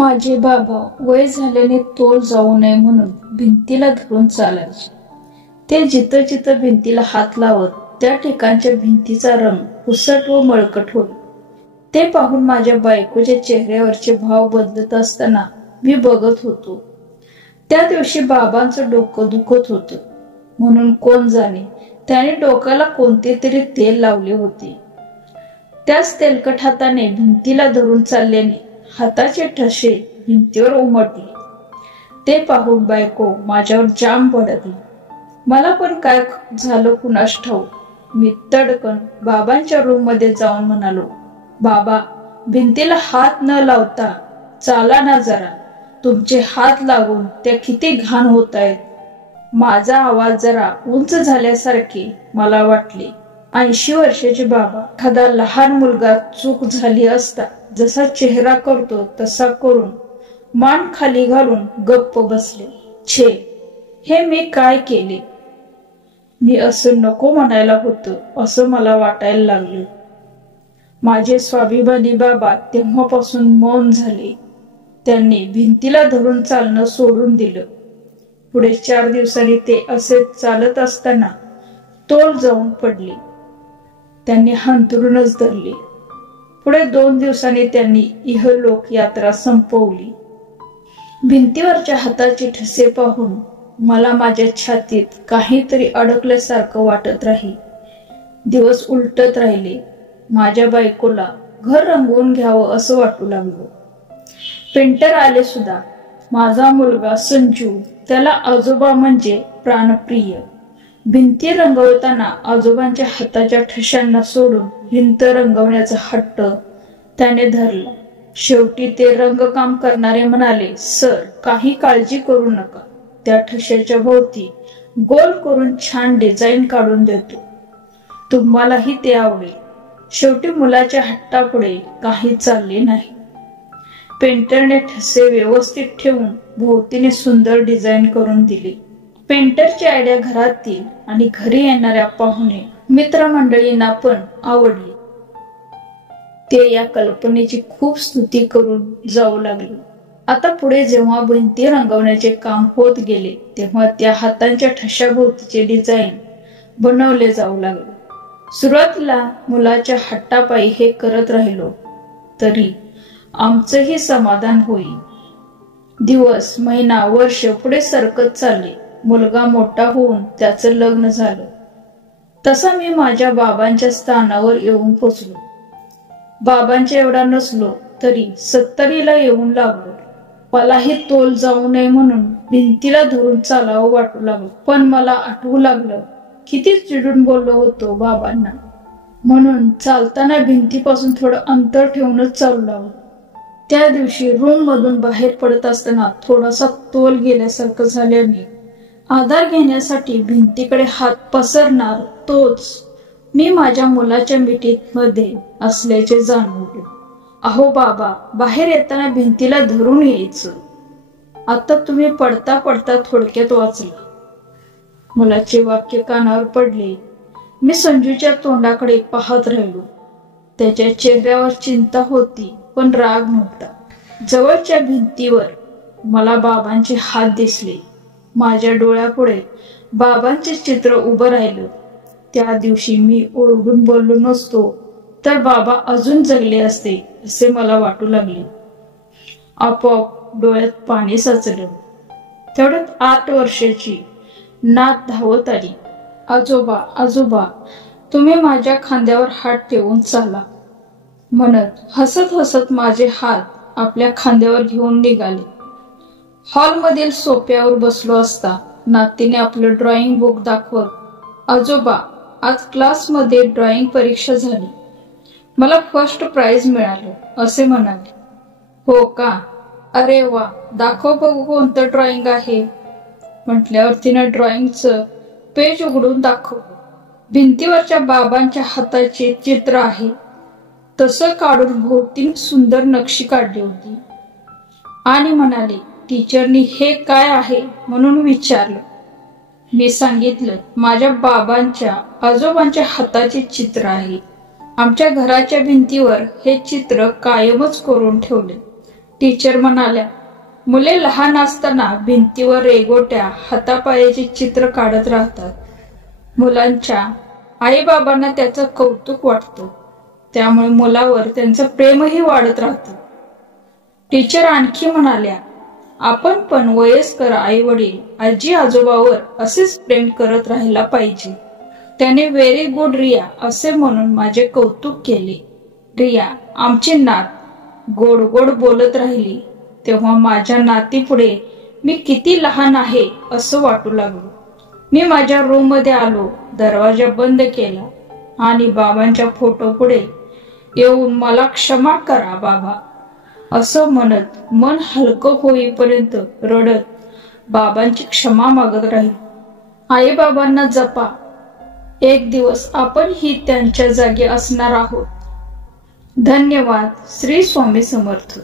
माझे बाबा वय झाल्याने तोल जाऊ नये म्हणून भिंतीला धरून चालायचे. ते जिथं जिथं भिंतीला हात लावत त्या ठिकाणच्या भिंतीचा रंग पुसट व मळकट होईल. ते पाहून माझ्या बायकोच्या चेहऱ्यावरचे भाव बदलत असताना मी बघत होतो. त्या दिवशी बाबांचं डोकं दुखत होतं, म्हणून कोण जाणे त्याने डोक्याला कोणते तरी तेल लावले होते. त्याच तेलकट हाताने भिंतीला धरून चालल्याने हाताचे ठसे भिंतीवर उमटले. ते पाहून बायको माझ्यावर जाम भडकली. मला पण काय झालं कुणास ठाऊक. मी तडकन बाबांच्या रूम मध्ये जाऊन म्हणालो, बाबा, भिंतीला हात न लावता चाला ना जरा. तुमचे हात लागून त्या किती घाण होत आहेत. माझा आवाज जरा उंच झाल्यासारखे मला वाटले. 80 वर्षाचे बाबा एखादा लहान मुलगा चूक झाली असता जसा चेहरा करतो तसा करून मान खाली घालून गप्प बसले. छे, हे मी काय केले? मी असं नको म्हणायला होतं असं मला वाटायला लागले. माझे स्वाभिमानी बाबा तेव्हापासून मौन झाले. त्यांनी भिंतीला धरून चालणं सोडून दिलं. पुढे 4 दिवसांनी ते असे चालत असताना तोल जाऊन पडले. त्यांनी हंतरूनच धरले. पुढे 2 दिवसांनी त्यांनी इहलोक यात्रा संपवली. भिंतीवरच्या हाताचे ठसे पाहून मला माझ्या छातीत काहीतरी अडकल्यासारखं वाटत राही. दिवस उलटत राहिले. माझ्या बायकोला घर रंगवून घ्यावं असं वाटू लागलं. पेंटर आले सुद्धा. माझा मुलगा संजू, त्याला आजोबा म्हणजे प्राणप्रिय. भिंती रंगवताना आजोबांच्या हाताच्या ठशांना सोडून भिंत रंगवण्याचा हट्ट त्याने धरला. शेवटी ते रंगकाम करणारे म्हणाले, सर, काही काळजी करू नका, त्या ठशाच्या भोवती गोल करून छान डिझाईन काढून देतो. तुम्हालाही ते आवडेल. शेवटी मुलाच्या हट्टापुढे काही चालले नाही. पेंटरने ठसे व्यवस्थित ठेवून भोवतीने सुंदर डिझाईन करून दिली. पेंटरची आयडिया घरातील आणि घरी येणाऱ्या पाहुणे मित्रमंडळींना पण आवडली. ते या कल्पनेची खूप स्तुती करून जाऊ लागले. आता पुढे जेव्हा भिंती रंगवण्याचे काम होत गेले तेव्हा त्या हातांच्या ठशाभोवतीचे डिझाईन बनवले जाऊ लागले. सुरुवातीला मुलाच्या हट्टापायी हे करत राहिलो तरी आमचंही समाधान होई. दिवस, महिना, वर्ष पुढे सरकत चालले. मुलगा मोठा होऊन त्याचं लग्न झालं. तसा मी माझ्या बाबांच्या स्थानावर येऊन पोचलो. बाबांच्या एवढा नसलो तरी 70ला येऊन लागलो. मलाही तोल जाऊ नये म्हणून भिंतीला धरून चालावं वाटू लागलं. पण मला आठवू लागलं किती चिडून बोललो होतो बाबांना, म्हणून चालताना भिंतीपासून थोडं अंतर ठेवूनच चालू लागलो. त्या दिवशी रूम मधून बाहेर पडत असताना थोडासा तोल गेल्यासारखं झाल्याने आधार घेण्यासाठी भिंतीकडे हात पसरणार तोच मी माझ्या मुलाच्या मिठीत मध्ये असल्याचे जाणवले. अहो बाबा, बाहेर येताना भिंतीला धरून यायचं. आता तुम्ही पडता पडता थोडक्यात वाचला. मुलाचे वाक्य कानावर पडले. मी संजूच्या तोंडाकडे पाहत राहिलो. त्याच्या चेहऱ्यावर चिंता होती पण राग नव्हता. जवळच्या भिंतीवर मला बाबांचे हात दिसले. माझ्या डोळ्यापुढे बाबांचे चित्र उभं राहिलं. त्या दिवशी मी ओरडून बोललो नसतो तर बाबा अजून जगले असते असे मला वाटू लागले. आपोआप डोळ्यात पाणी साचलं. तेवढ्यात 8 वर्षाची नात धावत आली. आजोबा, आजोबा, तुम्ही माझ्या खांद्यावर हात ठेवून चाला म्हणत हसत हसत माझे हात आपल्या खांद्यावर घेऊन निघाले. हॉलमधील सोफ्यावर बसलो असता नातीने आपलं ड्रॉइंग बुक दाखवत, आजोबा, आज क्लासमध्ये ड्रॉइंग परीक्षा झाली. मला फर्स्ट प्राइज मिळालं असे म्हणाले. हो का? अरे वा, दाखव बघू कोणतं ड्रॉइंग आहे. म्हटल्यावर तिनं ड्रॉइंगचं पेज उघडून दाखवलं. भिंतीवरच्या बाबांच्या हाताचे चित्र आहे तसं काढून भोवती सुंदर नक्षी काढली होती आणि म्हणाले, टीचरनी हे काय आहे म्हणून विचारलं. मी सांगितलं, माझ्या बाबांच्या आजोबांच्या हाताचे चित्र आहे. आमच्या घराच्या भिंतीवर हे चित्र कायमच करून ठेवले. टीचर म्हणाल्या, मुले लहान असताना भिंतीवर रेघोट्या हातापायाची चित्र काढत राहतात. मुलांच्या आईबाबांना त्याचं कौतुक वाटतं, त्यामुळे मुलावर त्यांचं प्रेमही वाढत राहतं. टीचर आणखी म्हणाल्या, आपण पण वयस्कर आई वडील आजी आजोबावर असेच प्रेम करत राहायला पाहिजे. त्याने व्हेरी गुड रिया असे म्हणून माझे कौतुक केले. रिया आमची नात गोड गोड बोलत राहिली तेव्हा माझ्या नातीपुढे मी किती लहान आहे असं वाटू लागलो. मी माझ्या रूम मध्ये आलो, दरवाजा बंद केला आणि बाबांच्या फोटो पुढे येऊन मला क्षमा करा बाबा असं म्हणत मन हलकं होईपर्यंत रडत बाबांची क्षमा मागत राहील. आई बाबांना जपा, एक दिवस आपण ही त्यांच्या जागी असणार आहोत. धन्यवाद. श्री स्वामी समर्थ.